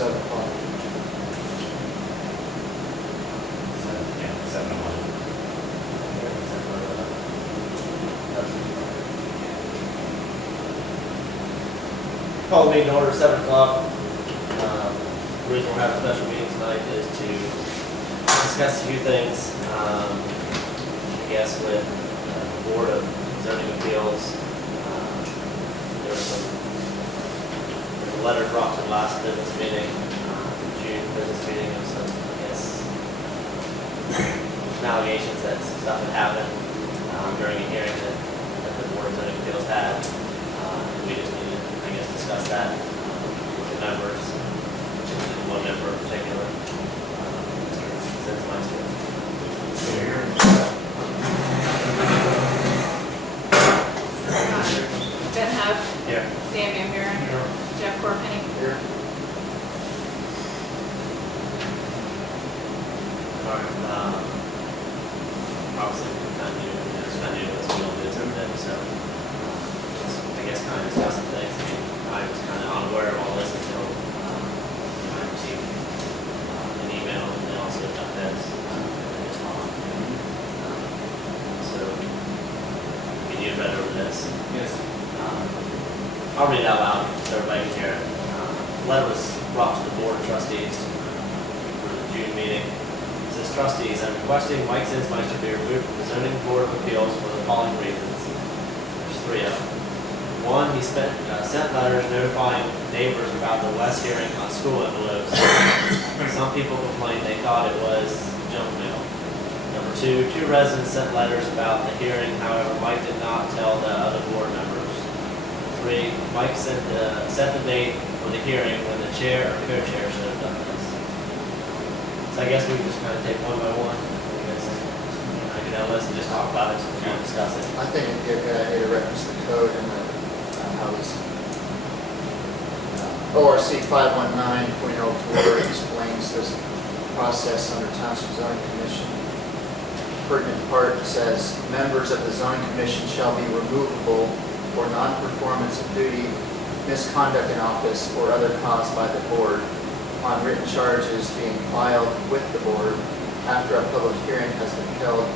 7 o'clock. 7:01. Call the meeting to order 7 o'clock. The reason we're having a special meeting tonight is to discuss a few things. I guess with the Board of Zoning Appeals, there was a letter brought to the last business meeting, June business meeting, of some, I guess, some allegations that some stuff had happened during a hearing that the Board of Zoning Appeals had. And we just need to, I guess, discuss that with the members, one member in particular, Mr. Zinsmeister. Ben Hub. Here. Dan Van Buren. Here. Jeff Corpenny. Here. All right. Obviously, we kind of knew this, we don't do this every day, so I guess kind of discuss some things. I mean, I was kind of unaware of all this until I received an email and then also got this and then just on. So we need better over this. Yes. I'll read it out loud so everybody can hear it. The letter was brought to the Board of Trustees for the June meeting. It says, Trustees, I'm requesting Mike Zinsmeister be removed from the Zoning Board of Appeals for the following reasons. There's 3 of them. 1, he sent letters notifying neighbors about the West hearing on school envelopes. Some people complained they thought it was junk mail. Number 2, 2 residents sent letters about the hearing, however, Mike did not tell the other board members. 3, Mike set the date for the hearing when the chair or co-chair should have done this. So I guess we can just kind of take one by one. I can now listen, just talk about it, so we can discuss it. I think it'd be a good idea to reference the code and how this ORC 519.04 explains this process under Township Zoning Commission. Pertinent part says, members of the zoning commission shall be removable for non-performance of duty, misconduct in office, or other cause by the board upon written charges being filed with the board after a public hearing has been held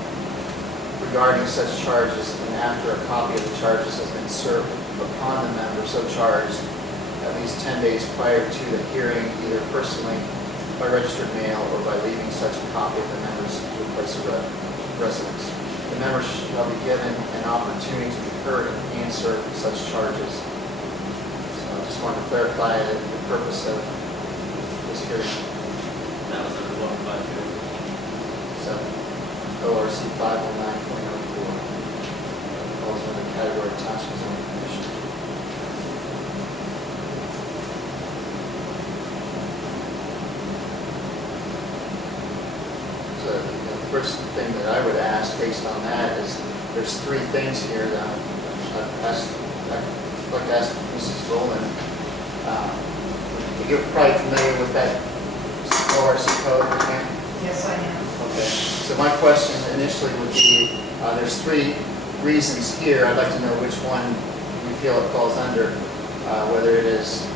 regarding such charges and after a copy of the charges has been served upon the member so charged at least 10 days prior to the hearing, either personally by registered mail or by leaving such a copy of the members to a place of residence. The members shall be given an opportunity to be heard and answer such charges. So I just wanted to clarify the purpose of this hearing. That was under 152. So ORC 519.04 falls under the category of Township Zoning Commission. So the first thing that I would ask based on that is there's 3 things here that I'd like to ask Mrs. Volland. You're probably familiar with that ORC code, okay? Yes, I am. Okay. So my question initially would be, there's 3 reasons here. I'd like to know which one you feel it falls under, whether it is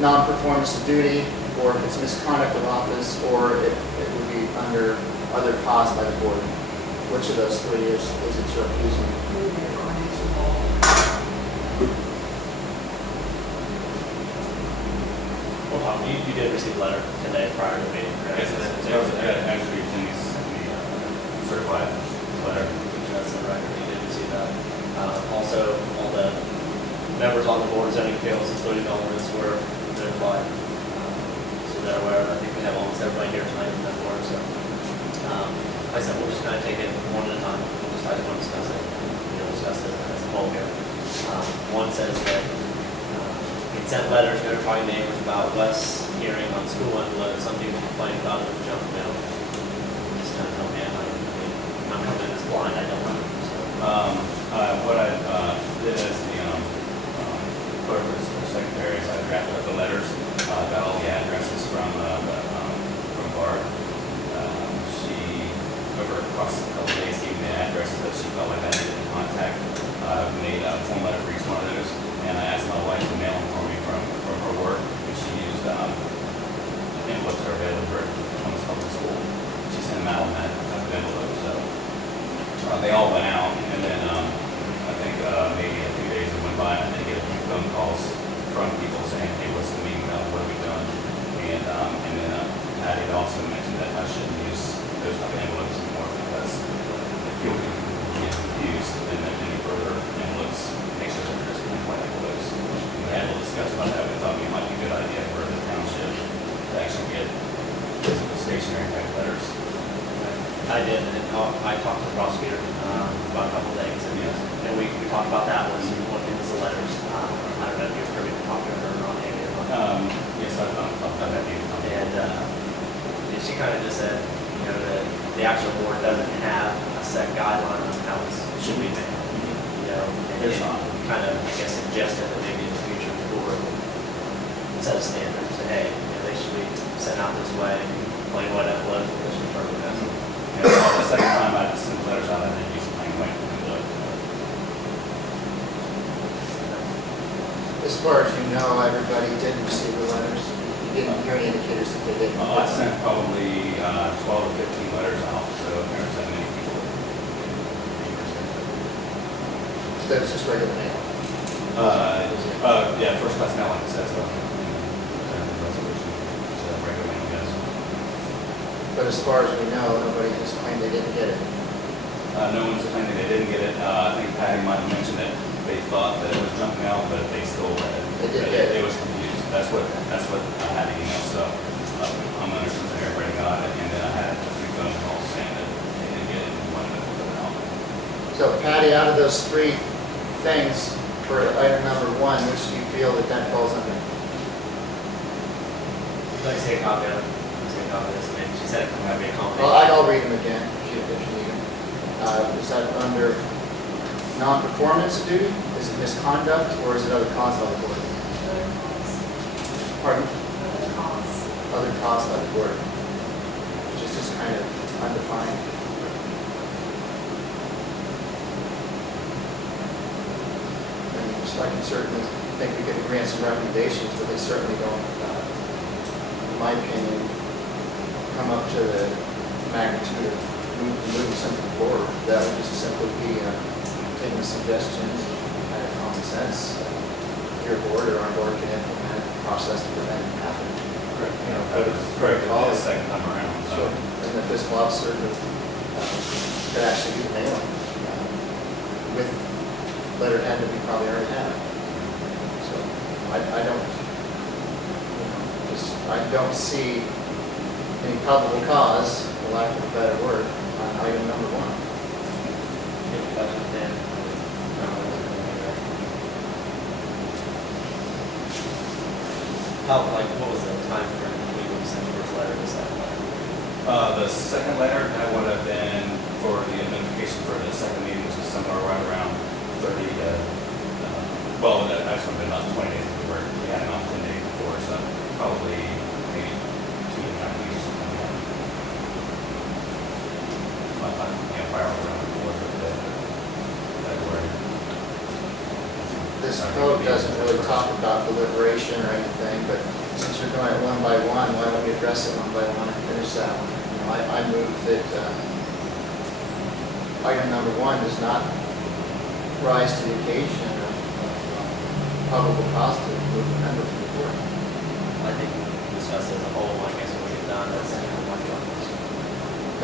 non-performance of duty, or if it's misconduct of office, or if it would be under other cause by the board. Which of those 3 is it you're accusing? We'll talk. You did receive a letter today prior to the meeting, correct? Yes, actually, please send me a certified letter. That's the record. You did receive that. Also, all the members on the Board of Zoning Appeals, including elements, were notified. So they're aware. I think we have almost everybody here tonight in that board. So, like I said, we'll just kind of take it one at a time. I just want to discuss it. Discuss it as a whole here. 1 says that he sent letters notifying neighbors about Wes hearing on school envelopes. Some people complain about it with junk mail. Just kind of tell me, I'm coming in as blind. I don't know. So. What I did as the clerk or secretary is I drafted up the letters, got all the addresses from Barb. She, over the course of a couple of days, gave me the addresses that she felt like I needed to contact. Made a form letter for each one of those, and I asked my wife to mail them for me from her work, and she they all went out, and then, I think, maybe a few days went by, and I did get a few phone calls from people saying, hey, what's the meeting about, what have we done? And then, Patty had also mentioned that I shouldn't use those type of envelopes anymore, because if people get confused, then any further envelopes, make sure that they're just blank envelopes. We had a little discussion about that, we thought it might be a good idea for the township to actually get physical stationary type letters. I did, and I talked to the prosecutor about a couple of things, and we talked about that was one thing was the letters. I don't know if you're privy to talk to her or not, Amy, or not. Yes, I've done that. And she kind of just said, you know, that the actual board doesn't have a set guideline on how it should be made. You know, and There's it not. kind of, I guess, suggested that maybe in the future the board would set a standard and say, hey, you know, they should be sent out this way, plain white envelopes, or just return them. The second time I sent letters out, I didn't use a plain white envelope. As far as you know, everybody did receive the letters. You didn't hear any indicators that they didn't. I sent probably 12 or 15 letters out, so there's that many people. That was just regular mail. Yeah, first class mail, like it says, the resolution, so regular mail, yes. But as far as we know, nobody has claimed they didn't get it. No one's claiming they didn't get it. I think Patty might have mentioned that they thought that it was junk mail, but they still read it. They did get it. It was confused. That's what I had an email, so I'm under some everybody got it, and then I had a few phone calls saying that they didn't get it and wanted to put it out. So Patty, out of those three things, for item number one, which do you feel that that falls under? Let me see a copy of it. Let me see a copy of this, and she said it would be a combination. Well, I'll read them again if you need them. Is that under non-performance of duty? Is it misconduct, or is it other cause by the board? Other cause. Pardon? Other cause. Other cause by the board, which is just kind of undefined. I mean, I can certainly think we could grant some recommendations, but they certainly don't, in my opinion, come up to the magnitude of moving something forward. That would just simply be taking suggestions, kind of common sense. Your board or our board can implement a process to prevent it from happening. Correct. You know, That was correct. all The the second time around. So, and the fiscal officer could actually do the mailing with letterhead that we probably already have. So I don't, I don't see any probable cause, for lack of a better word, on item number one. Any questions, Dan? How, like, what was the time frame between when you sent the first letter to second letter? The second letter, that would have been for the identification for the second meeting, which is somewhere right around 30 to, well, that actually would have been about 20 days before. We had it on 10 days before, so probably maybe 2.5 weeks or something like that. Prior around the 4th of February. This code doesn't really talk about deliberation or anything, but since you're doing it one by one, why don't we address it one by one and finish that one? You know, I move that item number one does not rise to the occasion of probable cause to remove a member from the board. I think we discussed it as a whole, I guess what we've done, that's, you know, one of those.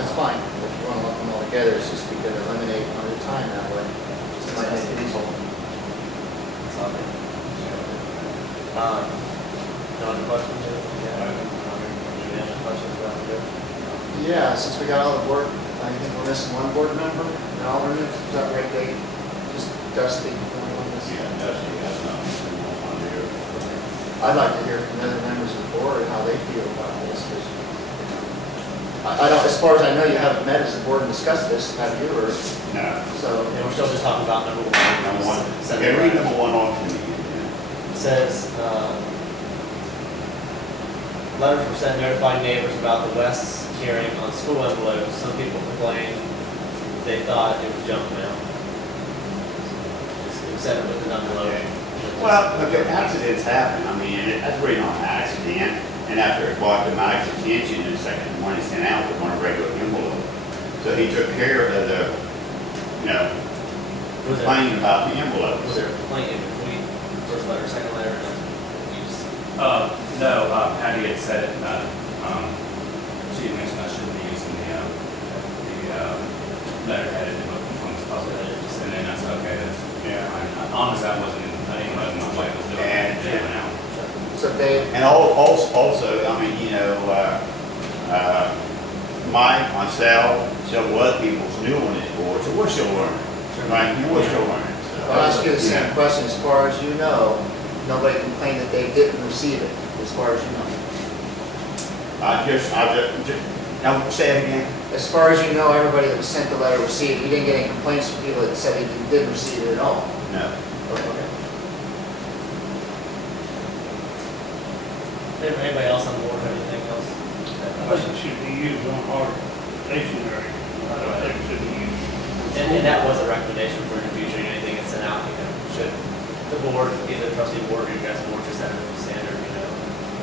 That's fine. If you want to lump them all together, it's just we could eliminate one at a time that way. Just might make it easier. That's all I think. No other questions? Yeah. Any other questions about it? Yeah, since we got all the board, I think we're missing one board member, an alternate, is that right, Dave? Just Dusty. on this? Dusty has nothing on here. I'd like to hear from the other members of the board how they feel about this, because I don't, as far as I know, you haven't met as a board and discussed this, have you, or, No. so, And we're still just talking about number one. Number one. Send Okay, it read right. number one off to me. It says, letters were sent notifying neighbors about the West's hearing on school envelopes. Some people complained they thought it was junk mail. We sent it with an envelope. Okay. Well, okay, accidents happen. I mean, that's really not an accident. And after it brought to Mike's attention, the second one he sent out was on a regular envelope. So he took care of the you know, Was there, complaining about the was envelopes. there a complaint in between first letter, second letter, and you just, No, Patty had said it, she had mentioned I shouldn't be using the letterhead in the book between the public. And then I said, okay, that's, Yeah. fine. Honestly, I didn't know what I was doing. And- It went out. So Dave, And also, I mean, you know, Mike, myself, several other people's new on this board, so we're still learning, right? We're still learning. so. I'll ask you the same Yeah. question. As far as you know, nobody complained that they didn't receive it, as far as you know. Now, say it again. As far as you know, everybody that was sent the letter received. You didn't get any complaints from people that said they didn't receive it at all. No. Okay. anybody else on board have anything else? I think it should be used on our stationery. I don't think it should be used. And that was a recommendation for in the future, anything that's sent out, you know, should the board, either trustee board or you guys board, just have a standard, you know,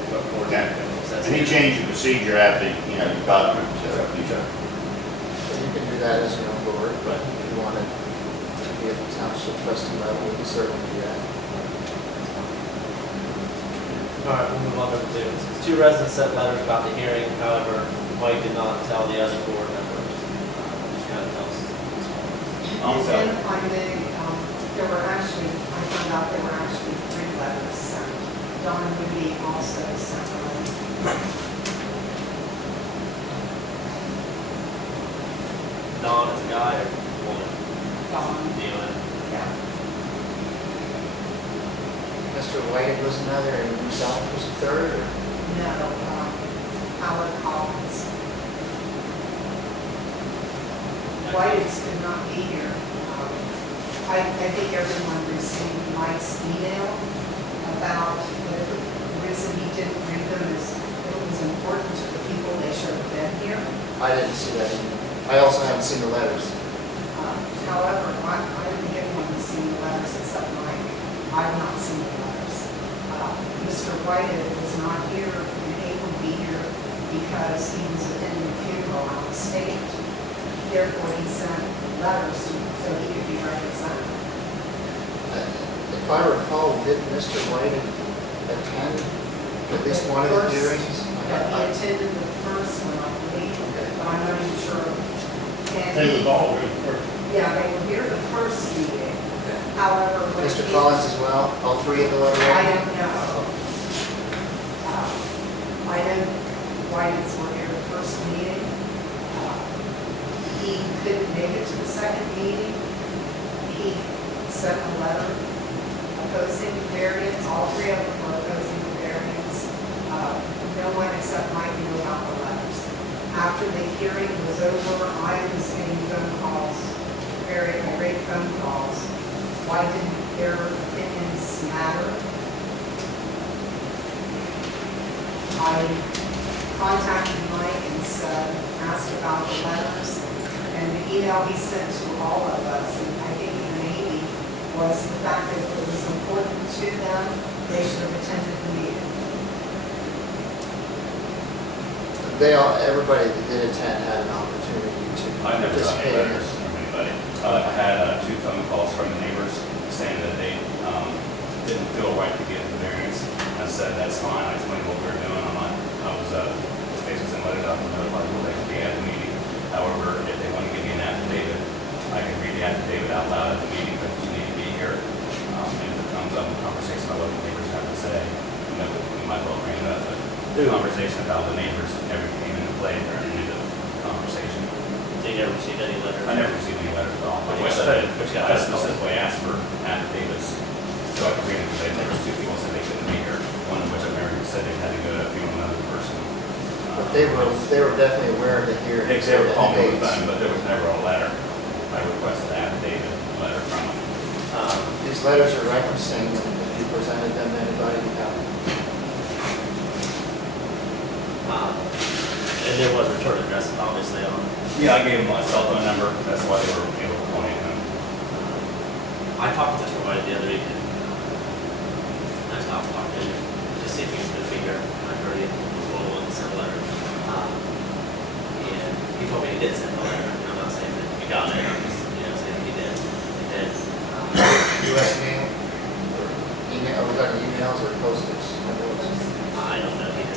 what board. Yeah. says. And he changed the procedure after, you know, you got him, so. So you can do that as your own board, but if you want to be at the township trustee level, you can certainly do that. All right, we'll move on to two. Two residents sent letters about the hearing, however, Mike did not tell the other board members. Just kind of tells. Also, And then there were actually, I found out there were actually 3 letters sent. Don Moody also sent a letter. Don is a guy or woman? Don, Dealing. yeah. Mr. White was another, and himself was the third, or? No, Howard Collins. White's could not be here. I think everyone received Mike's email about the reason he didn't read them is it was important to the people they should have been here. I didn't see that either. I also haven't seen the letters. However, I didn't get one to see the letters except Mike. I've not seen the letters. Mr. White was not here and able to be here because he was attending a funeral out of state. Therefore, he sent letters so he could be represented. If I recall, did Mr. White attend at least one of the First, hearings? He attended the first one, I believe, but I'm not even sure. And They he- was all here first. Yeah, they were here the first meeting. Okay. However, when Mr. he- Collins as well, all 3 of the letter I writers? don't know. I know White's were here the first meeting. He couldn't make it to the second meeting. He sent a letter opposing the variance. All 3 of them were opposing the variance. No one except Mike knew about the letters. After the hearing was over, I was getting phone calls, very irate phone calls. Why didn't their opinions matter? I contacted Mike and said, asked about the letters, and the email he sent to all of us, and I think even Amy, was the fact that it was important to them, they should have attended the meeting. Everybody that did attend had an opportunity to I never got any participate in letters it. from anybody. I had 2 phone calls from the neighbors saying that they didn't feel right to give the variance. I said, that's fine, I explained what we were doing, I was basically saying, let it up and notify people they could be at the meeting. However, if they want to give me an affidavit, I can read the affidavit out loud at the meeting, but you need to be here. And if it comes up in conversation about what the neighbors have to say, you know, we might well bring it up, but the conversation about the neighbors never came into play during any of the conversation. So you never received any letters? I never received any letters at all. But I you wish got- I did. but you got I phone calls. specifically asked for affidavits so I could read them, because there was 2 people said they couldn't be here, one of which I remember said they had to go to a funeral, another person. But they were definitely aware of the hearing. They were calling me on the dates. phone, but there was never a letter. I requested an affidavit, letter from them. These letters are referencing, if you presented them to anybody, you have. And there was return address, obviously, on. Yeah, I gave them my cell phone number, that's why they were able to call me. I talked to Mr. White the other evening. I stopped talking to him to see if he was going to be here. I heard he was willing to send a letter. And he told me he did send a letter. I'm not saying that he got it, I'm just, saying he did.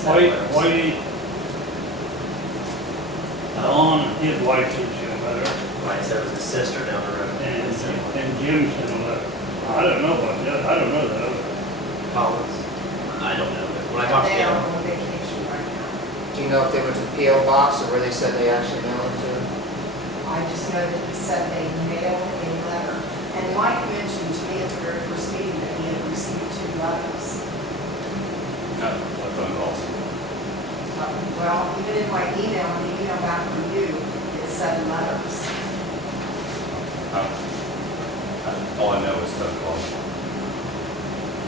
sent letters. Whitey, Don, his wife sent you a letter, Like I said, it was his sister down the road. and Jim sent a letter. I don't know about that, I don't know that other. Collins. I don't know, but when I talked to They are him, on vacation right now. Do you know if they went to P.O. Box or where they said they actually mailed it to? I just know that he said they mailed a letter. And Mike mentioned to me at the very first meeting that he had received 2 letters. No, what phone calls? Well, even in my email, the email back from you, it said letters. All I know is phone calls.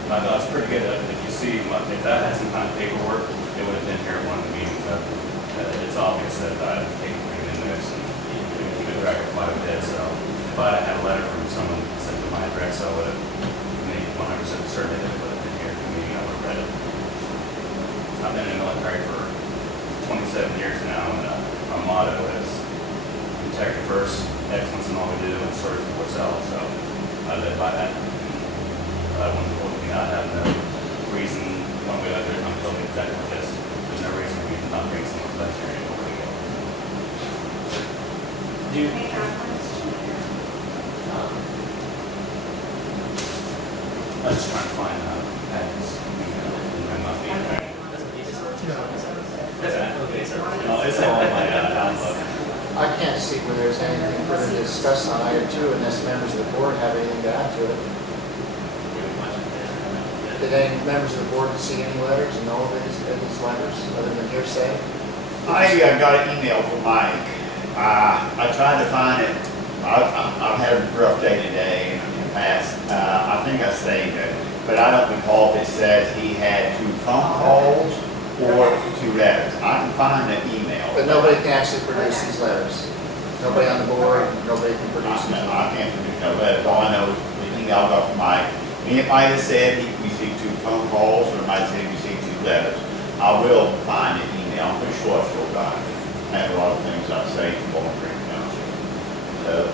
I know it's pretty good, if you see, if that had some kind of paperwork, it would have been here at one of the meetings. It's obvious that I've taken pretty good notes and keeping track of quite a bit, so if I had a letter from someone sent to my address, I would have made 100% certain that it would have been here at the meeting, I would have read it. I've been in the military for 27 years now, and our motto is integrity first, excellence in all we do, and service before self, so I live by that. I wouldn't hold me, I have no reason, one way or the other, I'm totally exactly like this. There's no reason for me to not bring someone to that area over again. do you, Hey, I'm question here. I was just trying to find patents, and not being right. doesn't he just? Okay, sir. No, it's all on my outlook. I can't see where there's anything further to discuss on item 2 unless members of the board have anything to add to it. Did any members of the board see any letters and know of these letters other than hearsay? I got an email from Mike. I tried to find it. I've had a rough day today in the past. I think I saved it, but I don't recall if it says he had 2 phone calls or 2 letters. I can find the email. But nobody can actually produce these letters. Nobody on the board, nobody can produce No, them. I can't produce no letters. All I know is the email I got from Mike. It might have said he received 2 phone calls, or it might say he received 2 letters. I will find the email. I'm pretty sure I still got it. I have a lot of things I say from Volland County. So,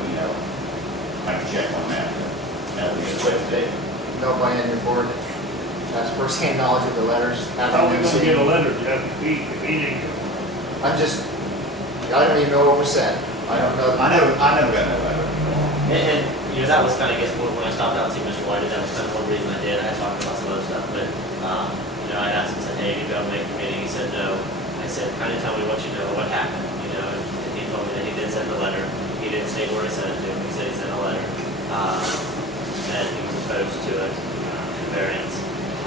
I can check on that. That'll be a quick day. Nobody on your board has first-hand knowledge of the letters. How are we Haven't gonna seen- get a letter, Jeff, if he didn't get one? I don't even know what was said. I don't know. I never got no letter. And, that was kind of, I guess, when I stopped out to see Mr. White, that was kind of one reason I did. I had talked about some other stuff, but, I asked him, said, hey, you gotta make a meeting. He said, no. I said, kind of tell me what you know, what happened, and he told me that he did send a letter. He didn't say where he sent it to. He said he sent a letter, that he was opposed to it, variance.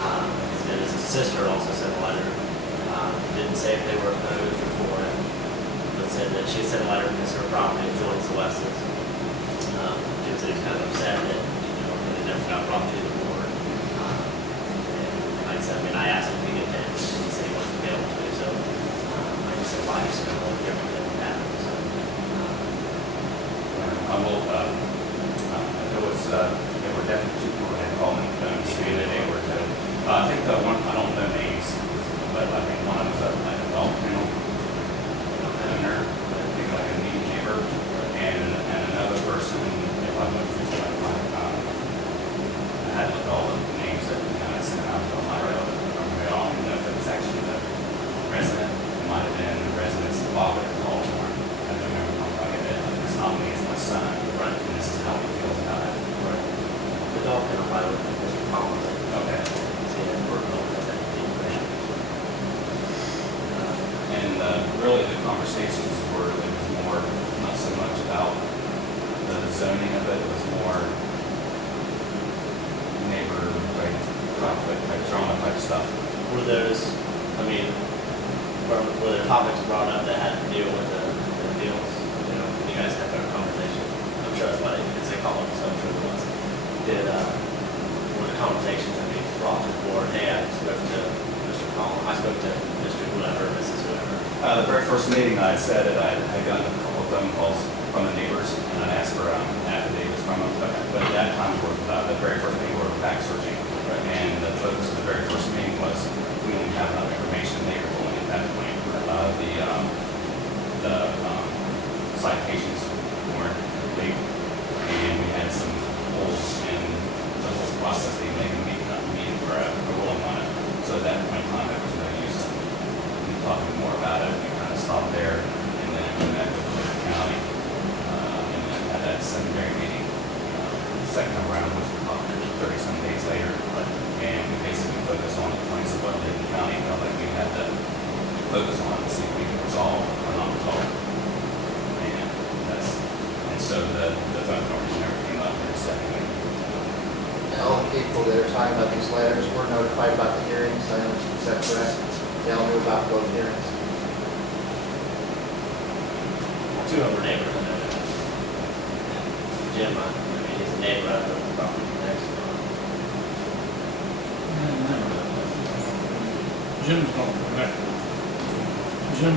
And his sister also sent a letter. Didn't say if they were opposed or for it, but said that she sent a letter because her property joins the West's. Jim said he was kind of upset that, it never got brought to the board. And like I said, I asked him if he could attend, he said he wasn't able to, so, I just said, why, he's gonna hold everything that happened, so. I will, there were definitely 2 people that had called me, saying that they were, I think the one, I don't know names, but I think one of them was like a dog kennel owner, I think like a meat neighbor, and another person, if I look through I had looked all the names that I sent out on my road, I don't even know if it was actually the resident, it might have been the resident's father that called for him. I don't remember how I get it, it's not me, it's my son, right, and this is how he feels about it. Right. The dog kennel, by the way, Mr. Collins. Okay. See, that worked over that information. And really, the conversations were, it was more, not so much about the zoning of it, it was more neighbor, like, conflict, like drama type stuff. Were those, were there topics brought up that had to deal with the deals? You guys had that conversation. I'm sure that's why they call it, so I'm sure it was. Were the conversations, brought to the board, hey, I spoke to Mr. Collins, I spoke to Mr. whoever, Mrs. whoever. The very first meeting, I said that I had gotten a couple of phone calls from the neighbors, and I asked for affidavits from them, but at that time, the very first meeting, we were fact searching. And the focus of the very first meeting was, we didn't have enough information, they were going at that point. The citations weren't complete, and we had some holes in the whole process. They made a meeting for a ruling on it. So at that point in time, there was no use of focus on to see if we can resolve or not resolve. And so the phone numbers never came up in a second. And all the people that are talking about these letters were notified about the hearings, is that correct? They all knew about both hearings. Two of them are neighbors, I know that. Jim, I mean, he's a neighbor of the property next door. Jim's not connected. Jim.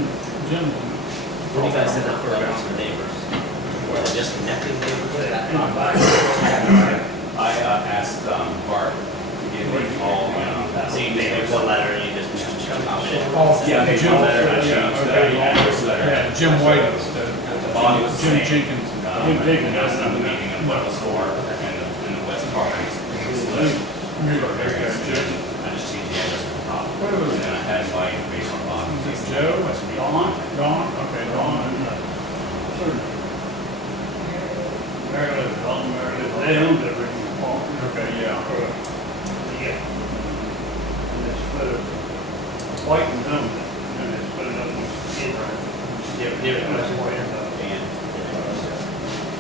When you guys send out for letters to neighbors, were they just connecting neighbors to that? I asked Bart to give me all, So you just make one letter and you just comment it. yeah, they Jim, one letter, I changed yeah, this letter. Yeah, Jim White instead. The body was the Jim same. Jenkins. Jim Jenkins. I was at the meeting of what it was for, and the West Properties. I just changed the address at the top. And then I had my information on the bottom. Is it Joe? Dawn, okay, Dawn, and, Meredith. they owned it originally. Okay, yeah. Yeah. And they split it, White and owned it, and they split it up with Kid. Do you have a question for you? And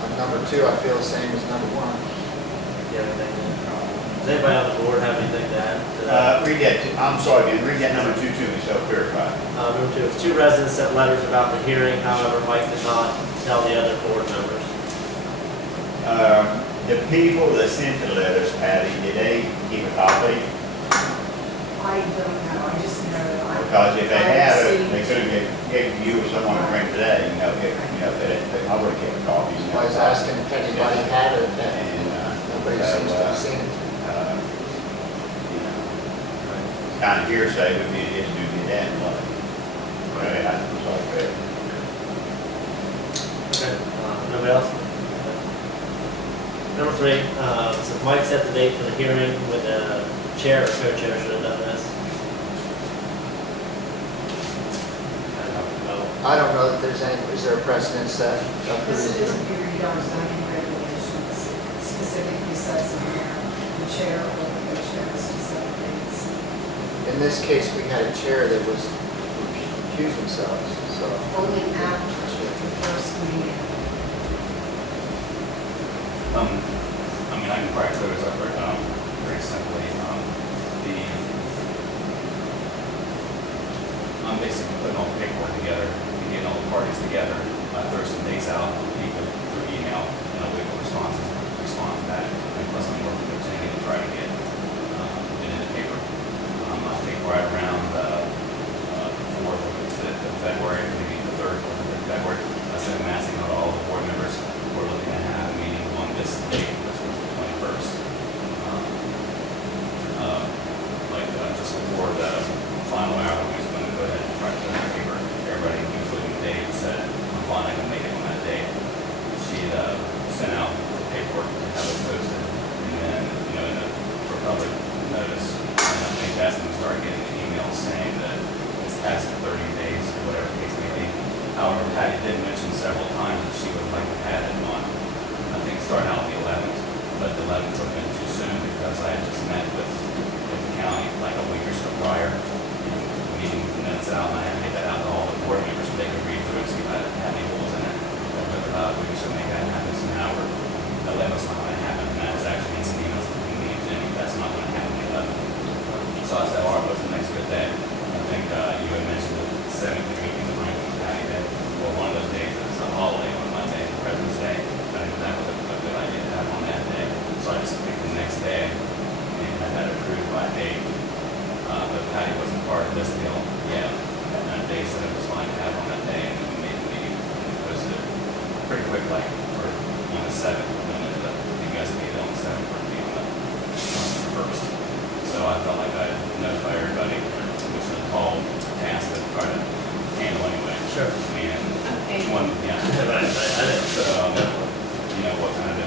On number two, I feel the same as number one. Do you have anything? Does anybody on the board have anything to add to that? Read that, I'm sorry, again, read that number 2 to me, so clarify. Number two, it's two residents sent letters about the hearing, however, Mike did not tell the other board members. The people that sent the letters, Patty, did they keep a copy? I don't know, I just know that I. Because if they had it, I've they could have given you or someone to bring today, I would have kept a copy. I was asking if anybody had it, and And, nobody seems to have seen it. Kind of hearsay would be to do that, like, okay, I was like, Okay. Nobody else? Number three, so Mike set the date for the hearing with the chair or co-chair should have done this. I don't know. I don't know that there's any, is there a precedent set? This is a period on zoning regulations, specifically says in there, the chair or the co-chair is to set dates. In this case, we had a chair that was recused themselves, so. Only after the first meeting. I mean, I can probably clear this up very simply. I'm basically putting all the paperwork together, and getting all the parties together, throw some dates out to people through email, and I'll wait for respond to that. And plus, I'm working with Jenny to try to get it in the paper. I think right around the 4th or 5th of February, maybe the 3rd or 4th of February, I sent a massing out to all the board members. We're looking to have a meeting on this date, which was the 21st. Just before the final hour, we just going to go ahead and try to put in the paper. Everybody, including Dave, said, I'm fine, I can make it on that day. She sent out the paperwork to have it posted, and then, in the public notice, and I think that's when we started getting the emails saying that it's past the 30 days, or whatever the case may be. However, Patty did mention several times that she would like to have it on, I think, starting out the 11th, but the 11th would have been too soon because I had just met with the county like a week or so prior, and meeting the minutes out, and I had to get that out to all the board members so they could read through it, see if I had any holes in it. But about a week or so, make that happen, so now we're, the 11th's not going to happen, and that was actually in some emails between me and Jenny, that's not going to happen the 11th. So I said, all right, what's the next good day? I think you had mentioned the 7th or 18th of April, Patty Day. Well, one of those days is a holiday on Monday, President's Day. I think that was a good idea to have on that day. So I just picked the next day and I had it approved by Dave. But Patty wasn't part of this deal yet. And Dave said it was fine to have on that day, and then we made the meeting and posted it pretty quick, like for on the 7th. And then you guys made it on the 7th for it to be on the 1st. So I felt like I'd notify everybody, which is a tall task to try to handle anyway. Sure. And Okay. one, yeah. So, what kind of do?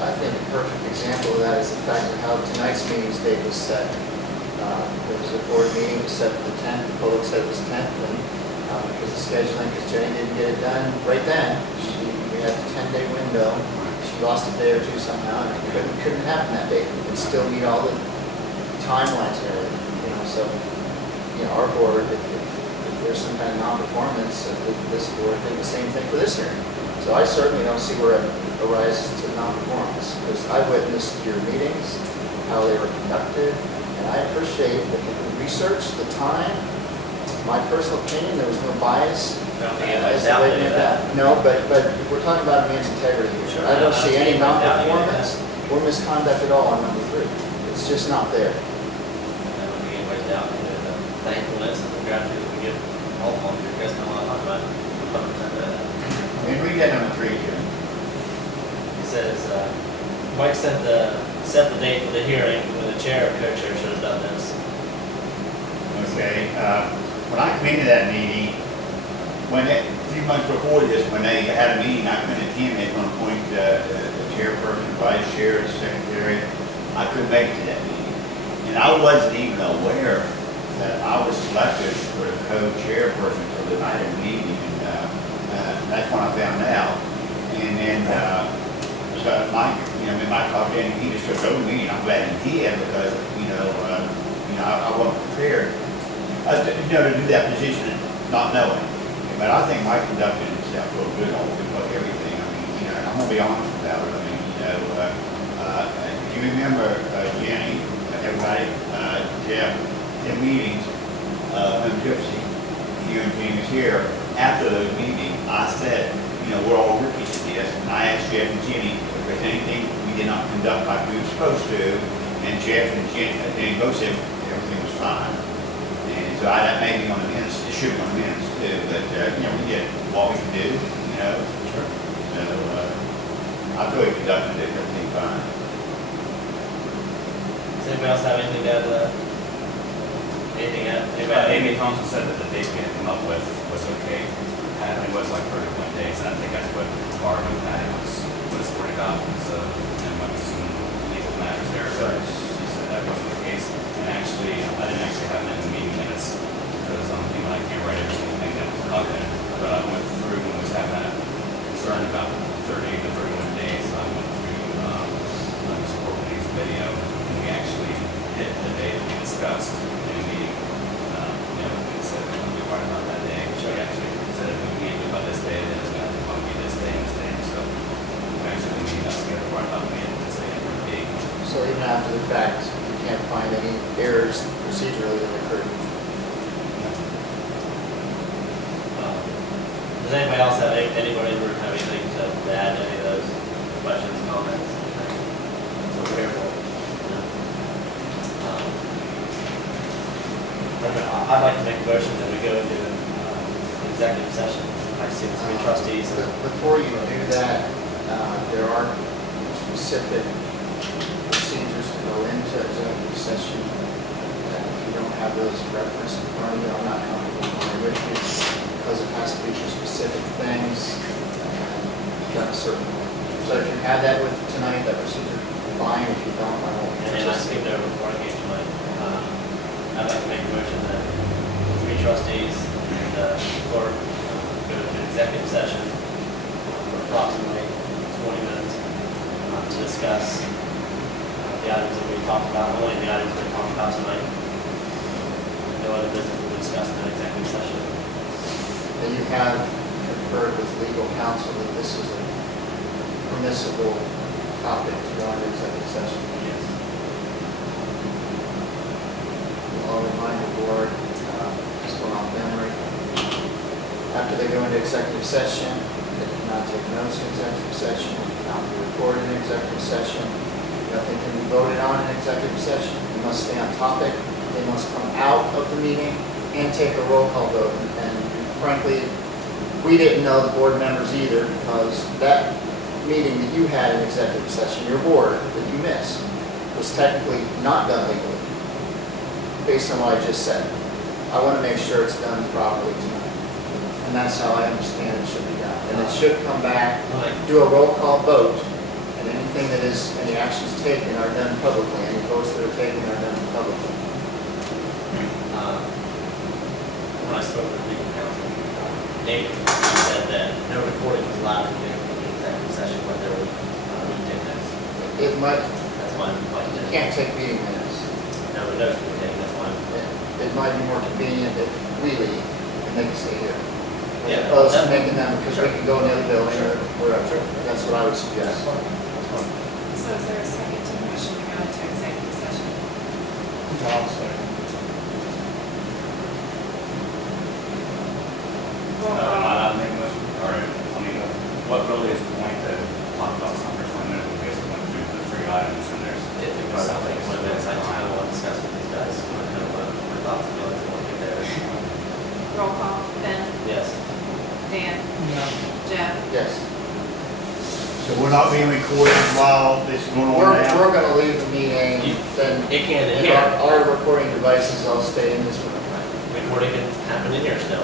I think a perfect example of that is the fact of how tonight's meeting's date was set. There was a board meeting set for the 10th, the public said it was 10th, and because of scheduling, because Jenny didn't get it done right then, we had the 10-day window. She lost a day or two somehow, and it couldn't happen that day. We still need all the timelines and everything, so, our board, if there's some kind of non-performance, this board did the same thing for this hearing. So I certainly don't see where it arises to non-performance, because I witnessed your meetings, how they were conducted, and I appreciate the research, the time. My personal opinion, there was no bias. I don't think as anybody's to doubting whether that. No, but we're talking about a man's integrity here. Sure, I don't I see don't any think anybody's doubting non-performance or misconduct at all on number 3. It's just not there. I don't think anybody's doubting the thankfulness and the gratitude we give all volunteer guys know what I'm talking about. 100% of that. And read that number 3, Jim. He says, Mike set the date for the hearing when the chair or co-chair should have done this. Okay, when I came into that meeting, a few months before this, when they had a meeting, I couldn't attend, they were going to appoint the chairperson, vice chair, the secretary. I couldn't make it to that meeting. And I wasn't even aware that I was selected for the co-chairperson for the night of the meeting, and that's when I found out. And then, so Mike, Mike talked in, he just took over me, and I'm glad he did, because, I wasn't prepared, to do that position, not knowing. But I think Mike conducted himself real good on everything. I mean, and I'm gonna be honest about it. I mean, do you remember, Jenny, everybody, Jeff, in meetings, when Gypsy, you and Jenny was here, after those meetings, I said, we're all rookies at this, and I asked Jeff and Jenny if there's anything we did not conduct like we were supposed to, and Jeff and Jenny both said everything was fine. And so that may be on the minutes, it should be on the minutes too, but, we did what we could do, Sure. So, I feel we conducted everything fine. Does anybody else have anything to add to that? Anything to add? Amy Thompson said that the date we had come up with was okay. It was like 31 days, and I think that's what Barb and Patty was worried about, so, and what was some legal matters there, but she said that wasn't the case. And actually, I didn't actually have it in the meeting minutes, because I can't write every single thing down for covenant, but I went through when I was having that concern about 30 to 31 days, I went through, Mr. Courtney's video, and we actually hit the day that we discussed in the meeting. We said it was going to be part about that day, so we actually said if we can't do about this day, then it's going to be this day and this day, so we actually meeting us together part about the meeting, this day and the day. So even after the fact, you can't find any errors procedurally that occurred. Does anybody else have, anybody in the room have anything to add to any of those questions, comments? That's what we're here for. I'd like to make a motion that we go into executive session. I see the 3 trustees. Before you do that, there are specific procedures to go into executive session. If you don't have those referenced in front of you, I'm not comfortable going with you, because it has to be for specific things and done a certain way. So if you had that with tonight, that procedure, fine. If you don't, I won't. And I skipped over before I came tonight. I'd like to make a motion that the 3 trustees and the clerk go to executive session for approximately 20 minutes to discuss the items that we talked about, only the items we talked about tonight. No other business will be discussed in executive session. And you have conferred with legal counsel that this is a permissible topic to go into executive session. Yes. I'll remind the board, just one off memory, after they go into executive session, they cannot take notes in executive session, they cannot be recorded in executive session, nothing can be voted on in executive session. They must stay on topic, they must come out of the meeting and take a roll call vote. And frankly, we didn't know, the board members either, because that meeting that you had in executive session, your board that you missed, was technically not done legally, based on what I just said. I want to make sure it's done properly tonight. And that's how I understand it should be done. And it should come back, do a roll call vote, and anything that is, any actions taken are done publicly, any votes that are taken are done publicly. When I spoke with legal counsel, David said that no recording was allowed in the executive session, but there were meeting minutes. It might, That's why I'm like, you can't take meeting minutes. no, the notes were taken, that's why I'm. It might be more convenient if we leave and they can stay here. Yeah. As opposed to making them, because we can go in the other building or wherever. That's what I would suggest. So is there a second to the motion to go into executive session? I'll say. Roll Am I call. allowed to make a motion? Or, I mean, what really is the point to talk about something for 20 minutes? We basically went through the three items and there's. It sounds like 1 minute, I kind of want to discuss with these guys, what kind of, my thoughts and feelings and what get there. Roll call. Ben, Yes. Dan, Jeff. Yes. So we're not being recorded while this is going on now? We're gonna leave the meeting, You- then It can in and here. our recording devices all stay in this room. Recording can happen in here still,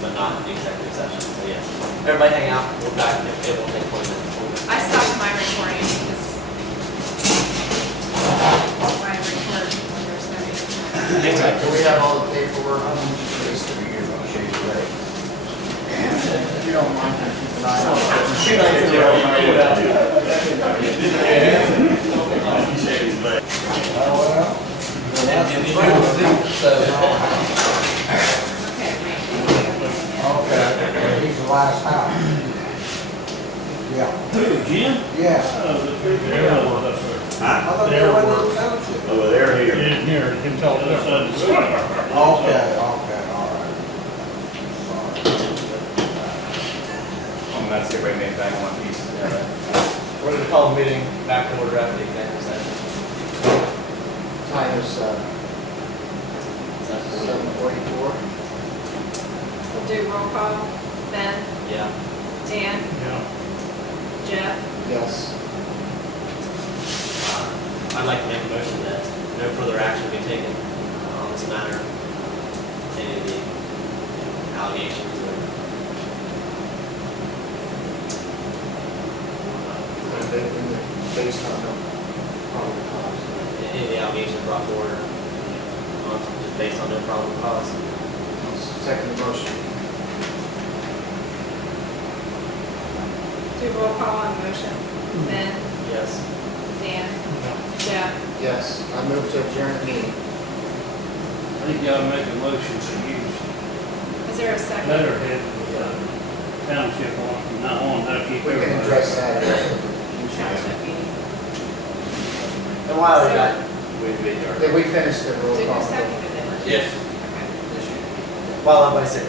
but not in the executive session, so yes. Everybody hang out, we'll be back, it won't take 20 minutes. I stopped my recording because I record when there's no meeting. Do we have all the paperwork? If you don't mind, keep an eye on it. Okay, Okay, he's the last house. Yeah, Jim? yeah. Huh? I thought they were in the township. Over there, here. In here, you can tell this side. Okay, all right. I'm gonna see if we can make it back in one piece. We're going to call the meeting back to order after the executive session. Time is 7:44. we'll do roll call. Ben, Yeah. Dan, Yeah. Jeff. Yes. I'd like to make a motion that no further action be taken on this matter. Any of the allegations or Based on the probable cause. any of the allegations brought forward, just based on no probable cause. Second motion. Do roll call on motion. Ben, Yes. Dan, Jeff. Yes, I move to adjourn the meeting. I think you ought to make a motion to use Is there a second? letterhead with township on from now on, that'll keep We can everybody. address that. Township meeting. And while we got, we adjourned. Did we finish the roll Did call? you second it? Yes. Okay. While everybody's sitting